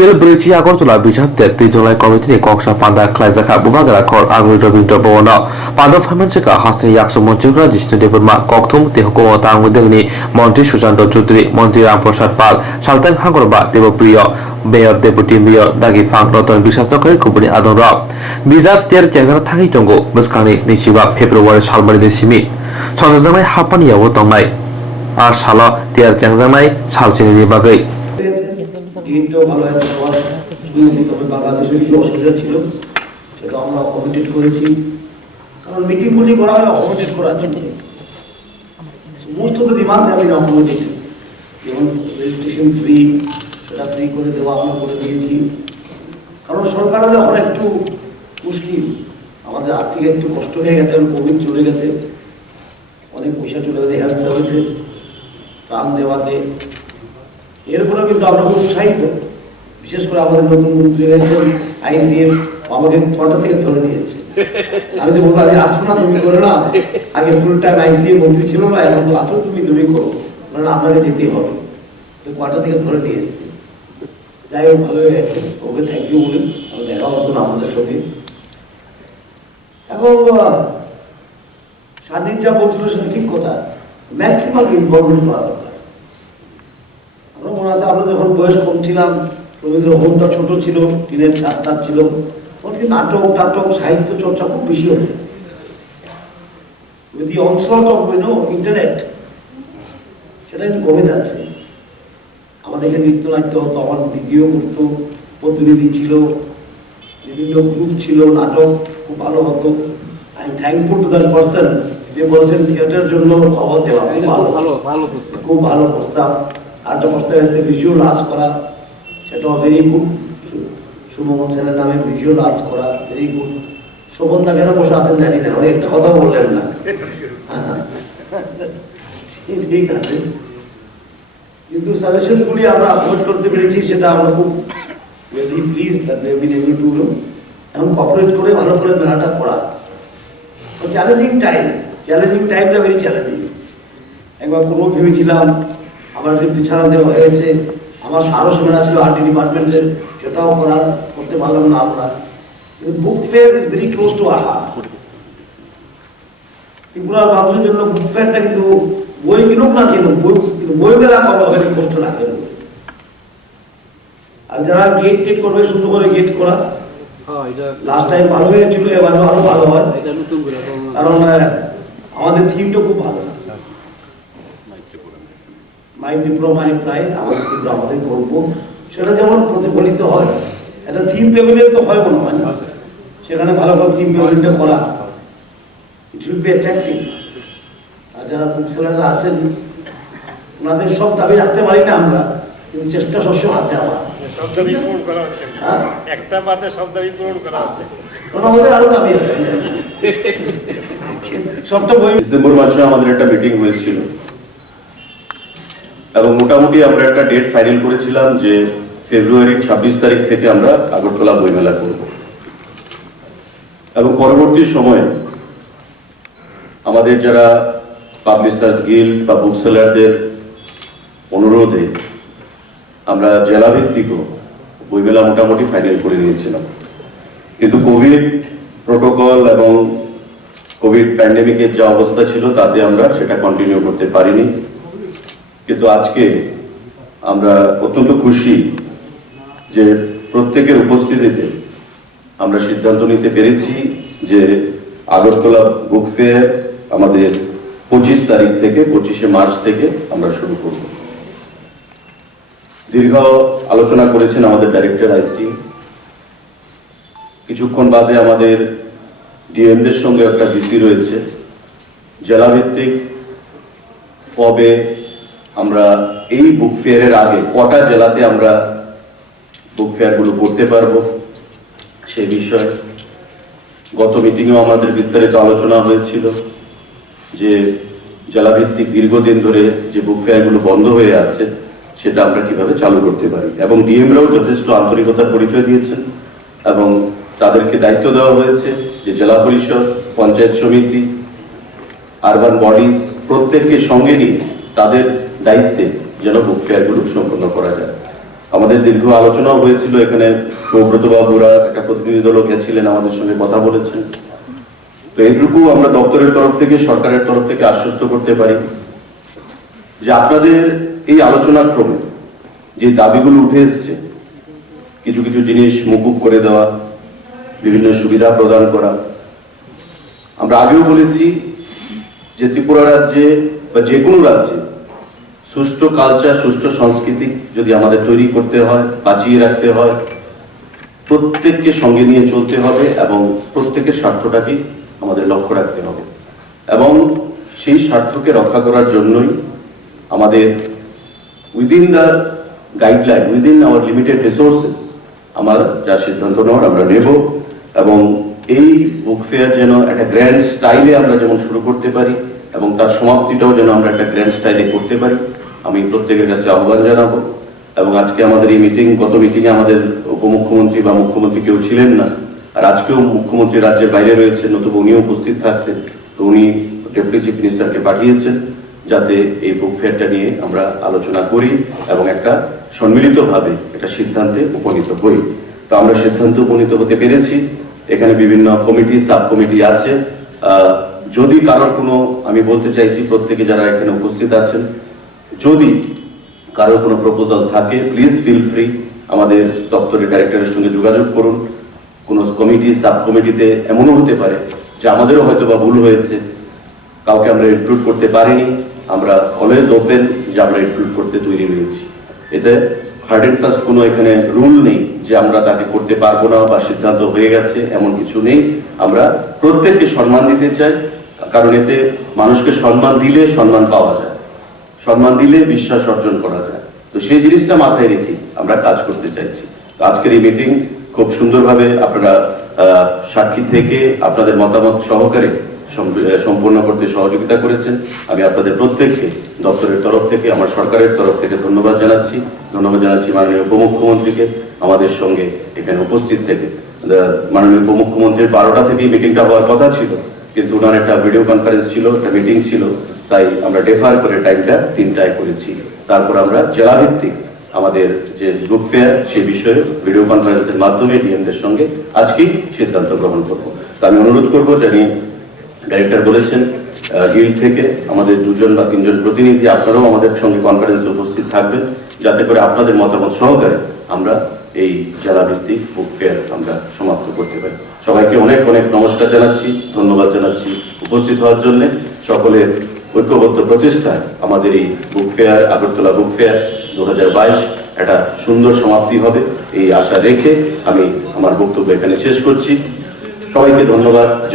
Phil Bridge Agortola Bijap that the July Committee Koksha Panda Klazaka Bubagara called Agri Driving to Bono. Panda Famanchika Hasni Yakso Monchukra Dishnu Deburma Koktum, the Hokoma Tang with Delni, Monty Shushanto Chudri, Monty Ramproshat Pal, Shaltan Hangorba, Devo Prio, Mayor Deputy Mayor, Dagi Fang, Noton Bishas Tokari Company Adon Rock. Bijap there Jagar Tahitongo, Muskani, Nishiba, February Shalmari Simi. So the Zamai Hapania Wotomai. আর শালা তিয়ার চ্যাংজানাই শালচিনি বাগাই দিনটাও ভালো হয়েছে সবার শুনেছি তবে বাংলাদেশের কিছু অসুবিধা ছিল সেটা আমরা অকমিটেড করেছি কারণ মিটিংগুলি করা হয় অকমিটেড করার জন্য মোস্ট অফ দ্য ডিমান্ড আমি অকমিটেড যেমন রেজিস্ট্রেশন ফ্রি সেটা ফ্রি করে দেওয়া আমরা করে দিয়েছি কারণ সরকারের এখন একটু মুশকিল আমাদের আর্থিক একটু কষ্ট হয়ে গেছে কোভিড চলে গেছে অনেক পয়সা চলে গেছে হেলথ সার্ভিসে প্রাণ দেওয়াতে এরপরে কিন্তু আমরা খুব উৎসাহিত বিশেষ করে আমাদের নতুন মন্ত্রী হয়েছেন আইসিএফ আমাকে কটা থেকে ধরে নিয়ে এসেছে আমি তো বললাম আমি আসবো না তুমি করো না আগে ফুল টাইম আইসিএফ মন্ত্রী ছিল না এখন তো আসো তুমি করো মানে আপনাকে যেতেই হবে তো কটা থেকে ধরে নিয়ে এসেছে যাই হোক ভালো হয়ে গেছে ওকে থ্যাংক ইউ বলুন দেখা হতো না আমাদের সঙ্গে এবং সান্নিধ্য যা বলছিল সেটা ঠিক কথা ম্যাক্সিমাম ইনভলভমেন্ট করা দরকার আমরা মনে আছে আমরা যখন বয়স কম ছিলাম রবীন্দ্র হোমটা ছোট ছিল টিনের ছাদ ছিল তখন কি নাটক সাহিত্য চর্চা খুব বেশি হতো উইথ দি অনস্লট অফ ইন্টারনেট সেটা একটু কমে যাচ্ছে আমাদের এখানে নৃত্যনাট্য হতো আমার দ্বিতীয় করতো প্রতিনিধি ছিল বিভিন্ন গ্রুপ ছিল নাটক খুব ভালো হতো I am thankful to that person যে বলছেন থিয়েটারের জন্য খবর দেওয়া খুব ভালো প্রস্তাব আরেকটা প্রস্তাব এসছে ভিজুয়াল আর্টস করা সেটাও ভেরি গুড সুমন সেনের নামে ভিজুয়াল আর্টস করা ভেরি গুড শোভন দা কেন বসে আছেন জানি না উনি একটা কথা বললেন না ঠিক আছে কিন্তু সাজেশনগুলি আমরা আপলোড করতে পেরেছি সেটা আমরা খুব very please that we have been able to এখন কোঅপারেট করে ভালো করে মেলাটা করা challenging time the very challenging একবার কোনো ভেবেছিলাম আমার যে বিছানা দেওয়া হয়েছে আমার সারস মেলা ছিল আর্টি ডিপার্টমেন্টের সেটাও করতে পারলাম না আমরা কিন্তু book fair is very close to our heart ত্রিপুরার মানুষের জন্য বুক ফেয়ারটা কিন্তু বই কিনুক না কিনুক বই মেলা কবে কষ্ট না কিনুক আর যারা গেট করবে সুন্দর করে গেট করা লাস্ট টাইম ভালো হয়েছিল এবার আরো ভালো হয় কারণ আমাদের থিমটা খুব ভালো মাই ত্রিপুরা মাই প্রাইড আমাদের গর্ব সেটা যেমন প্রতিফলিত হয় একটা থিম পেভিলিয়ন তো হয় মনে হয় না সেখানে ভালো ভালো থিম পেভিলিয়নটা করা ইট শুড বি অ্যাট্রাক্টিভ আর যারা বুক সেলাররা আছেন ওনাদের সব দাবি রাখতে পারি না আমরা কিন্তু চেষ্টা সবসময় আছে আমার ডিসেম্বর মাসে আমাদের একটা মিটিং হয়েছিল এবং মোটামুটি আমরা একটা ডেট ফাইনাল করেছিলাম যে ফেব্রুয়ারির 26 তারিখ থেকে আমরা আগরতলা বইমেলা করব এবং পরবর্তী সময়ে আমাদের যারা পাবলিশার্স গিল্ড বা বুক সেলারদের অনুরোধে আমরা জেলা ভিত্তিকও বইমেলা মোটামুটি ফাইনাল করে নিয়েছিলাম কিন্তু কোভিড প্রোটোকল এবং কোভিড প্যান্ডেমিকের যে অবস্থা ছিল তাতে আমরা সেটা কন্টিনিউ করতে পারিনি কিন্তু আজকে আমরা অত্যন্ত খুশি যে প্রত্যেকের উপস্থিতিতে আমরা সিদ্ধান্ত নিতে পেরেছি যে আগরতলা বুক ফেয়ার আমাদের 25 তারিখ থেকে 25শে মার্চ থেকে আমরা শুরু করব দীর্ঘ আলোচনা করেছেন আমাদের ডাইরেক্টর আইসি কিছুক্ষণ বাদে আমাদের ডিএমদের সঙ্গে একটা ভিসি রয়েছে জেলা ভিত্তিক কবে আমরা এই বুক ফেয়ারের আগে কটা জেলাতে আমরা বুক ফেয়ারগুলো করতে পারবো সেই বিষয়ে গত মিটিংয়েও আমাদের বিস্তারিত আলোচনা হয়েছিল যে জেলা ভিত্তিক দীর্ঘদিন ধরে যে বুক ফেয়ারগুলো বন্ধ হয়ে আছে সেটা আমরা কিভাবে চালু করতে পারি এবং ডিএমরাও যথেষ্ট আন্তরিকতার পরিচয় দিয়েছেন এবং তাদেরকে দায়িত্ব দেওয়া হয়েছে যে জেলা পরিষদ পঞ্চায়েত সমিতি আরবান বডিজ প্রত্যেককে সঙ্গে নিয়ে তাদের দায়িত্বে যেন বুক ফেয়ারগুলো সম্পন্ন করা যায় আমাদের দীর্ঘ আলোচনাও হয়েছিল, এখানে সৌব্রত বাবুরা একটা প্রতিনিধি দলও গেছিলেন, আমাদের সঙ্গে কথা বলেছেন। তো এইটুকু আমরা দপ্তরের তরফ থেকে, সরকারের তরফ থেকে আশ্বস্ত করতে পারি যে আপনাদের এই আলোচনা ক্রমে যে দাবিগুলো উঠে এসছে, কিছু কিছু জিনিস মকুব করে দেওয়া, বিভিন্ন সুবিধা প্রদান করা, আমরা আগেও বলেছি যে ত্রিপুরা রাজ্যে বা যে কোনো রাজ্যে সুষ্ঠু কালচার, সুষ্ঠু সংস্কৃতি যদি আমাদের তৈরি করতে হয়, বাঁচিয়ে রাখতে হয়, প্রত্যেককে সঙ্গে নিয়ে চলতে হবে এবং প্রত্যেকের স্বার্থটাকে আমাদের লক্ষ্য রাখতে হবে। এবং সেই স্বার্থকে রক্ষা করার জন্যই আমাদের within the guideline, within hour limited resources আমার যা সিদ্ধান্ত নেওয়ার আমরা নেব। এবং এই বুক ফেয়ার যেন একটা গ্র্যান্ড স্টাইলে আমরা যেমন শুরু করতে পারি এবং তার সমাপ্তিটাও যেন আমরা একটা গ্র্যান্ড স্টাইলে করতে পারি, আমি প্রত্যেকের কাছে আহ্বান জানাবো। এবং আজকে আমাদের এই মিটিং, গত মিটিংয়ে আমাদের উপমুখ্যমন্ত্রী বা মুখ্যমন্ত্রী কেউ ছিলেন না, আর আজকেও মুখ্যমন্ত্রী রাজ্যের বাইরে রয়েছেন, নতুবা উনিও উপস্থিত থাকতেন। তো উনি ডেপুটি চিফ মিনিস্টারকে পাঠিয়েছেন যাতে এই বুক ফেয়ারটা নিয়ে আমরা আলোচনা করি এবং একটা সম্মিলিতভাবে একটা সিদ্ধান্তে উপনীত হই। তো আমরা সিদ্ধান্ত উপনীত হতে পেরেছি। এখানে বিভিন্ন কমিটি, সাব কমিটি আছে। যদি কারোর কোনো, আমি বলতে চাইছি প্রত্যেকে যারা এখানে উপস্থিত আছেন, যদি কারোর কোনো প্রপোজাল থাকে, প্লিজ ফিল ফ্রি আমাদের দপ্তরের ডাইরেক্টরের সঙ্গে যোগাযোগ করুন। কোনো কমিটি, সাব কমিটিতে এমনও হতে পারে যে আমাদেরও হয়তো বা ভুল হয়েছে, কাউকে আমরা ইনক্লুড করতে পারিনি, আমরা অলওয়েজ ওপেন যে আমরা ইনক্লুড করতে তৈরি রয়েছি। এতে হার্ড অ্যান্ড ফাস্ট কোনো এখানে রুল নেই যে আমরা তাকে করতে পারবো না বা সিদ্ধান্ত হয়ে গেছে, এমন কিছু নেই। আমরা প্রত্যেককে সম্মান দিতে চাই, কারণ এতে মানুষকে সম্মান দিলে সম্মান পাওয়া যায়, সম্মান দিলে বিশ্বাস অর্জন করা যায়। তো সেই জিনিসটা মাথায় রেখে আমরা কাজ করতে চাইছি। তো আজকের এই মিটিং খুব সুন্দরভাবে আপনারা সাক্ষী থেকে আপনাদের মতামত সহকারে সম্পূর্ণ করতে সহযোগিতা করেছেন। আমি আপনাদের প্রত্যেককে দপ্তরের তরফ থেকে, আমার সরকারের তরফ থেকে ধন্যবাদ জানাচ্ছি। ধন্যবাদ জানাচ্ছি মাননীয় উপমুখ্যমন্ত্রীকে আমাদের সঙ্গে এখানে উপস্থিত থেকে। মাননীয় উপমুখ্যমন্ত্রীর 12টা থেকেই মিটিংটা হওয়ার কথা ছিল, কিন্তু ওনার একটা ভিডিও কনফারেন্স ছিল, একটা মিটিং ছিল, তাই আমরা ডেফার করে টাইমটা 3টায় করেছি। তারপর আমরা জেলাভিত্তিক আমাদের যে বুক ফেয়ার সেই বিষয়ে ভিডিও কনফারেন্সের মাধ্যমে ডিএমদের সঙ্গে আজকেই সিদ্ধান্ত গ্রহণ করব। তো আমি অনুরোধ করবো, জানি ডাইরেক্টর বলেছেন হিল থেকে আমাদের 2জন বা 3জন প্রতিনিধি আপনারাও আমাদের সঙ্গে কনফারেন্সে উপস্থিত থাকবেন, যাতে করে আপনাদের মতামত সহকারে আমরা এই জেলাভিত্তিক বুক ফেয়ার আমরা সমাপ্ত করতে পারি। সবাইকে অনেক অনেক নমস্কার জানাচ্ছি, ধন্যবাদ জানাচ্ছি উপস্থিত হওয়ার জন্য। সকলের ঐক্যবদ্ধ প্রচেষ্টায় আমাদের এই book fair, Agartala book fair 2022 একটা সুন্দর সমাপ্তি হবে, এই আশা রেখে আমি আমার বক্তব্য এখানে শেষ করছি। সবাইকে ধন্যবাদ।